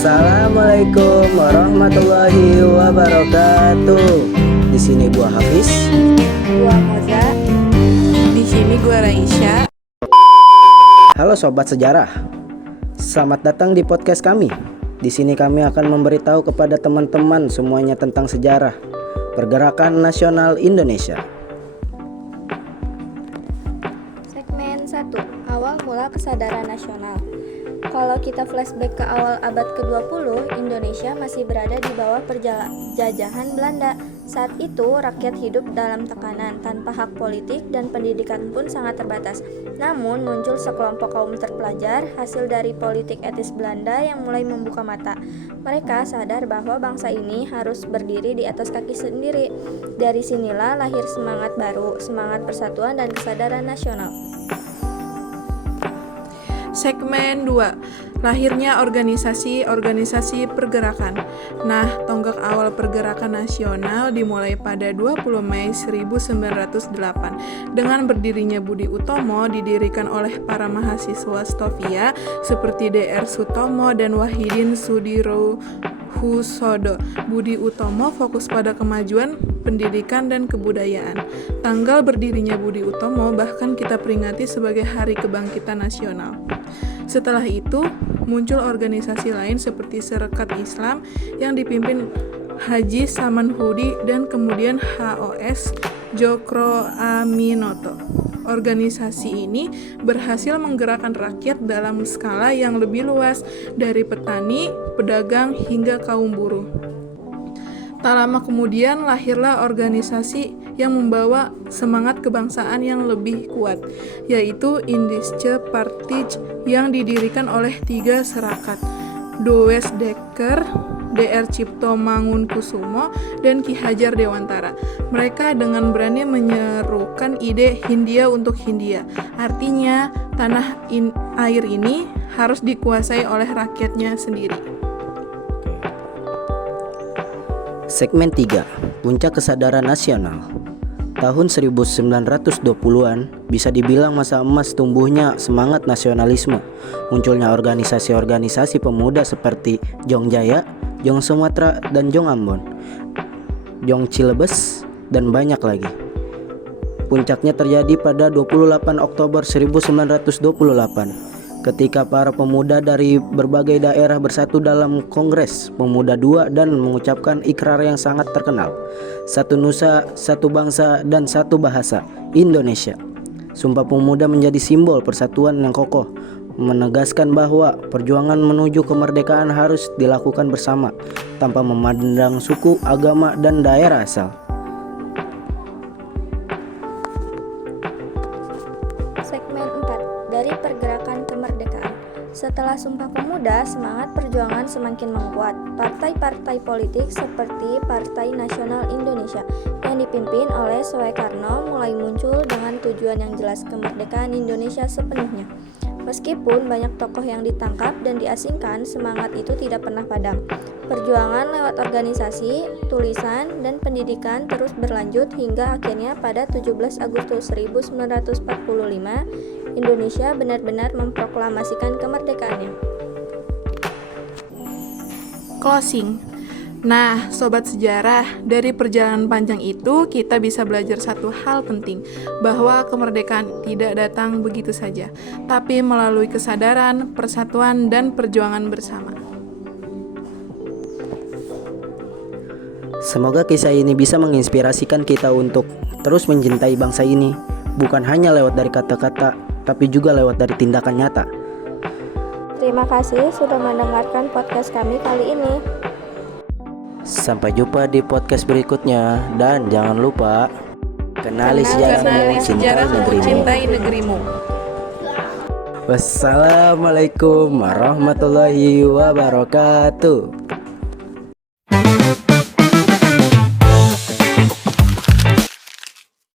Assalamualaikum warahmatullahi wabarakatuh. Di sini gua Hafiz, Gua Moza. Di sini gua Raisya. Halo sobat sejarah. Selamat datang di podcast kami. Di sini kami akan memberitahu kepada teman-teman semuanya tentang sejarah Pergerakan Nasional Indonesia. Segmen 1. Awal mula kesadaran nasional. Kalau kita flashback ke awal abad ke-20, Indonesia masih berada di bawah penjajahan Belanda. Saat itu, rakyat hidup dalam tekanan, tanpa hak politik dan pendidikan pun sangat terbatas. Namun, muncul sekelompok kaum terpelajar, hasil dari politik etis Belanda yang mulai membuka mata. Mereka sadar bahwa bangsa ini harus berdiri di atas kaki sendiri. Dari sinilah lahir semangat baru, semangat persatuan dan kesadaran nasional. Segmen 2. Lahirnya organisasi pergerakan. Nah, tonggak awal pergerakan nasional dimulai pada 20 Mei 1908. Dengan berdirinya Budi Utomo didirikan oleh para mahasiswa Stovia seperti Dr. Sutomo dan Wahidin Sudirohusodo. Budi Utomo fokus pada kemajuan pendidikan dan kebudayaan. Tanggal berdirinya Budi Utomo bahkan kita peringati sebagai Hari Kebangkitan Nasional. Setelah itu, muncul organisasi lain seperti Sarekat Islam yang dipimpin Haji Samanhudi dan kemudian HOS Djokro Aminoto. Organisasi ini berhasil menggerakkan rakyat dalam skala yang lebih luas, dari petani, pedagang, hingga kaum buruh. Tak lama kemudian lahirlah organisasi yang membawa semangat kebangsaan yang lebih kuat, yaitu Indische Partij yang didirikan oleh 3 serakat, Does Dekker, Dr. Cipto Mangunkusumo, dan Ki Hajar Dewantara. Mereka dengan berani menyerukan ide Hindia untuk Hindia. Artinya, tanah air ini harus dikuasai oleh rakyatnya sendiri. Segmen 3. Puncak Kesadaran Nasional. Tahun 1920-an bisa dibilang masa emas tumbuhnya semangat nasionalisme. Munculnya organisasi-organisasi pemuda seperti Jong Jaya, Jong Sumatera, dan Jong Ambon, Jong Cilebes, dan banyak lagi. Puncaknya terjadi pada 28 Oktober 1928 ketika para pemuda dari berbagai daerah bersatu dalam Kongres Pemuda II dan mengucapkan ikrar yang sangat terkenal, satu nusa, satu bangsa, dan satu bahasa, Indonesia. Sumpah Pemuda menjadi simbol persatuan yang kokoh, menegaskan bahwa perjuangan menuju kemerdekaan harus dilakukan bersama, tanpa memandang suku, agama, dan daerah asal. Segmen 4. Dari pergerakan kemerdekaan. Setelah Sumpah Pemuda, semangat perjuangan semakin menguat. Partai-partai politik seperti Partai Nasional Indonesia yang dipimpin oleh Soekarno mulai muncul dengan tujuan yang jelas, kemerdekaan Indonesia sepenuhnya. Meskipun banyak tokoh yang ditangkap dan diasingkan, semangat itu tidak pernah padam. Perjuangan lewat organisasi, tulisan, dan pendidikan terus berlanjut hingga akhirnya pada 17 Agustus 1945, Indonesia benar-benar memproklamasikan kemerdekaannya. Closing. Nah, sobat sejarah, dari perjalanan panjang itu kita bisa belajar satu hal penting, bahwa kemerdekaan tidak datang begitu saja, tapi melalui kesadaran, persatuan, dan perjuangan bersama. Semoga kisah ini bisa menginspirasikan kita untuk terus mencintai bangsa ini, bukan hanya lewat dari kata-kata, tapi juga lewat dari tindakan nyata. Terima kasih sudah mendengarkan podcast kami kali ini. Sampai jumpa di podcast berikutnya, dan jangan lupa kenali sejarahmu, cintai negerimu. Wassalamualaikum warahmatullahi wabarakatuh.